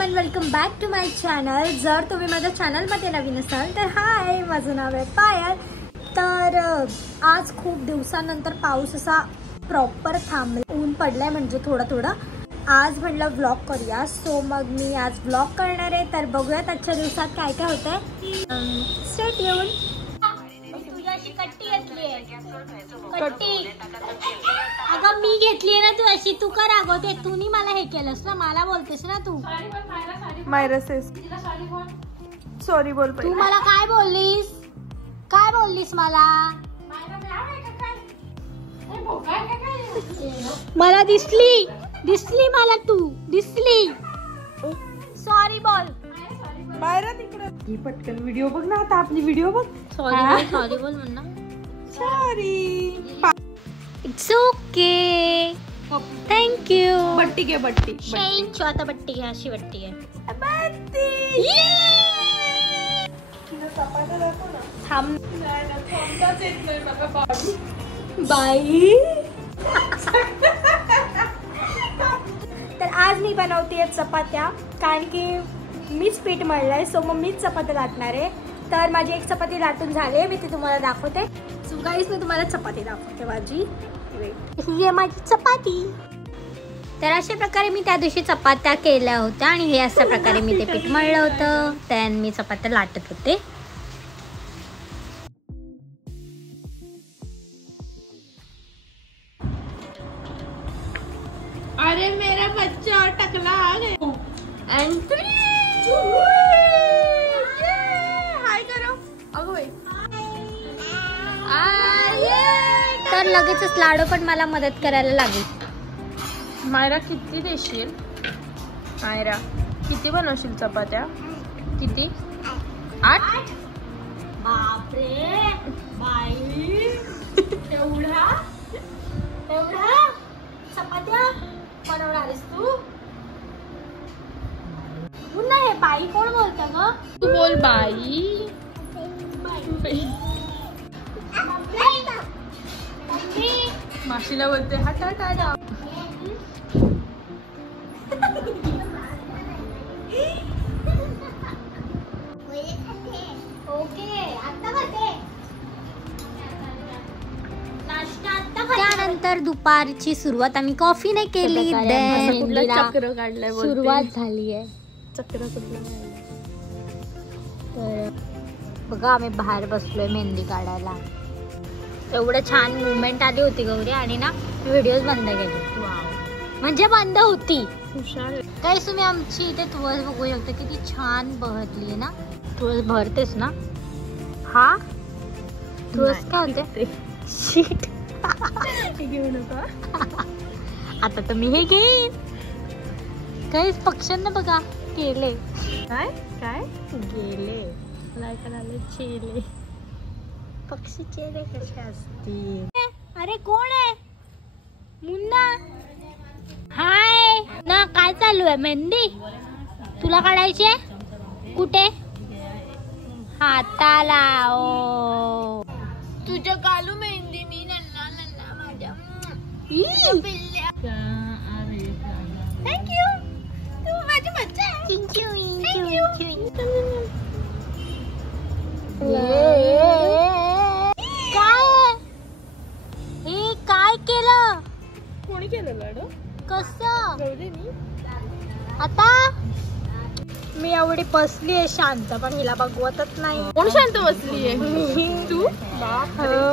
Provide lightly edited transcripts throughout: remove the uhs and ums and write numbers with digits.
Welcome and welcome back to my channel. जर तुम्ही माझ्या चॅनलमध्ये नवीन असाल तर हाय, माझं नाव आहे पायल। तर आज खूप दिवसानंतर पाऊस असा प्रॉपर थांबला, ऊन पडलाय म्हणजे थोडं आज म्हटलं व्लॉग करूया। सो मग मी आज व्लॉग करणार आहे, तर बघूयात आजच्या दिवसात काय काय होतंय। Stay tune. तुझ्याशी कट्टी घेतली आहे, कट्टी अगं मी घेतली आहे ना, तू अशी तू का रागवते? तूनी मला हे केलंस ना, मला बोलतेस ना तू। सॉरी बोल। तू मला काय बोललीस? काय बोललीस मला? मला दिसली मला तू दिसली। सॉरी बोल मायरा तिकडे ही पटकन व्हिडिओ बघ ना, आता आपली व्हिडिओ बघ। सॉरी बोल म्हणा। Sorry, it's okay, thank you. बट्टी घे, बट्टी शेंचो आता बट्टी घ्या, अशी बट्टी घ्या। थांब बाई। तर आज मी बनवते चपात्या, कारण की मीच पीठ मळलंय, सो मग मीच चपात्या लाटणार आहे। तर माझी एक चपाती लाटून झाली, मी ती तुम्हाला दाखवते। सो गाईस, मी तुम्हाला चपाती दाखवते माझी। ही आहे माझी चपाती। तर अशा प्रकारे मी त्या दिवशी चपात्या केल्या होत्या आणि हे अशा प्रकारे मी ते पीठ मळलं होतं, त्यान मी चपात्या लाटत होते। अरे मेरा बच्चा टकला आ गया। एंट्री हाय करो। अगो बाई, तर लगेचच लाडू पण मला मदत करायला लागेल। मायरा किती देशील? मायरा किती बनवशील चपात्या? किती? 8? बापरे बाई, एवढा चपात्या बनवणार आहेस तू? पुन्हा हे बाई कोण बोलतं ग? तू बोल बाई। माशीला बोलते हट हट हट। त्यानंतर दुपारची सुरुवात आम्ही कॉफीने केली, चक्र काढलंय, सुरुवात झाली आहे। चक्र तर बघा, आम्ही बाहेर बसलोय मेहंदी काढायला। एवढं छान मुवमेंट आली होती गौरी, आणि ना व्हिडिओज बंद केले, म्हणजे बंद होती। काही तुम्ही आमची इथे तुळस बघू शकता, किती छान बहरली ना। तुळस भरतेस ना? हा तुळस काय होते? शीट घेऊ नका आता तर मी हे घेईन। काही पक्ष्यांना बघा केले, काय काय गेले लायकले चेले, पक्षी चेले कसे असतील? अरे कोण आहे? मुन्ना हाय ना, काय चालू आहे? मेहंदी तुला काढायची आहे? कुठे? हाताला। ओ तुझ्या कालू मेहंदी मी नन्ना नन्ना माझ्या पिल्ल्या। थँक्यू, तू माझी मज्जा आहे। काय हे काय केलं? कोणी केलं लाडू? कसं? गौरीनी। आता मी एवढी बसली आहे शांत, पण हिला बघवतच नाही। कोण शांत बसली आहे? तू?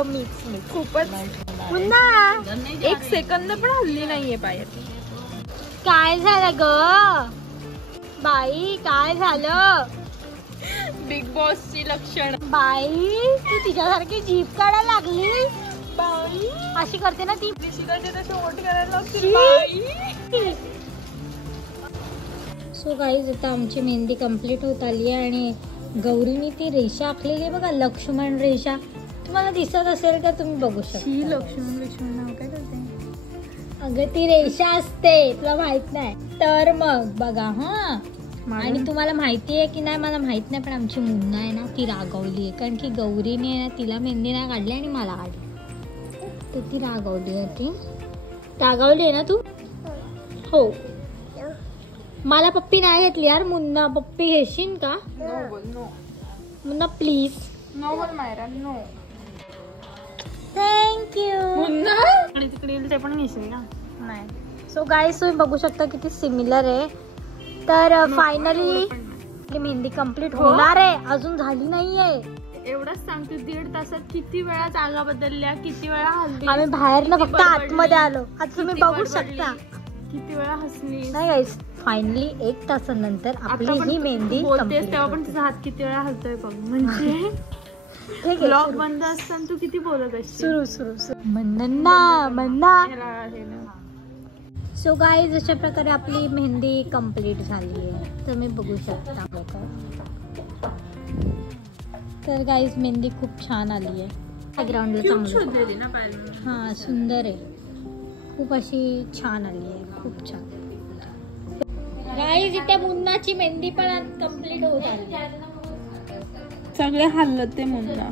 मीच खूपच। पुन्हा एक सेकंद पण हल्ली नाहीये पायात। काय झालं ग बाई? काय झालं? बिग बॉस ची लक्षण। बाई तू तिच्यासारखी जीभ काढायला लागली बाई, अशी करते ना ती। वोट करायला लागतील बाई। सो गाईज, आता आमची मेहंदी कंप्लीट होत आली आहे आणि गौरीने ती रेषा आखलेली आहे बघा, लक्ष्मण रेषा। तुम्हाला दिसत असेल तर तुम्ही बघू शकता। लक्ष्मण नाव काय करते? अगं ती रेषा असते, तुला माहित नाही तर मग बघा। हा, आणि तुम्हाला माहिती आहे की नाही मला माहित नाही, पण आमची मुन्ना आहे ना, ती रागवली आहे, कारण की गौरीने ना तिला मेहंदी नाही काढली आणि मला काढली, तर ती रागवली आहे। ती रागवली आहे ना तू? हो मला पप्पी नाही घेतली यार. मुन्ना पप्पी घेशील का? No Munna please. नो बोल मायरा नो. थँक्यू. मुन्ना आणि तिकडे येईल ते पण घेशील ना? नाही. सो गाईस तुम्ही बघू शकता किती सिमिलर आहे. तर फायनली मेहंदी कंप्लीट होणार आहे, अजून झाली नाहीये. एवढंच सांगते 1.5 तासात किती वेळा जागा बदलल्या, किती वेळा हसली. आम्ही बाहेर ना फक्त आतमध्ये आलो. आता तुम्ही बघू शकता किती वेळा हसली. नाही गाईस फायनली 1 तासानंतर आपली ही मेहंदी बोलतेस तेव्हा पण तुझा हात किती वेळा हलतोय बघ. म्हणजे ब्लॉग बंद असताना तू किती बोलत असशील. सुरू म्हणा. सो गाईज अशा प्रकारे आपली मेहंदी कंप्लीट झाली आहे. तुम्ही बघू शकता. तर गाईज मेहंदी खूप छान आली आहे. बॅकग्राऊंडला चांगली. हां सुंदर आहे. खूप अशी छान आली आहे. खूप छान. गाईज इथे मुन्नाची मेहंदी पण कंप्लीट होत आली. सगळे हल्लत ते मुन्ना.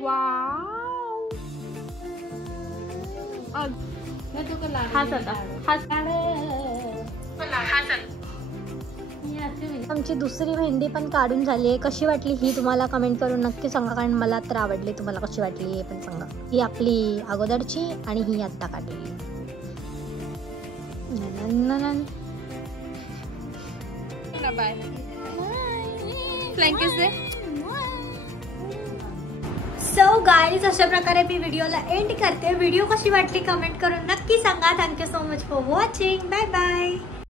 वाव. आमची दुसरी मेहंदी पण काढून झाली आहे. कशी वाटली ही तुम्हाला कमेंट करून नक्की सांगा, कारण मला तर आवडली. तुम्हाला कशी वाटली हे पण सांगा. ही आपली अगोदरची आणि ही आत्ता काढलेली. बाय. फ्लँकीज दे. सो गाईज अशा प्रकारे मी व्हिडिओला एंड करते. व्हिडिओ कशी वाटली कमेंट करून नक्की सांगा. Thank you so much for watching. Bye bye.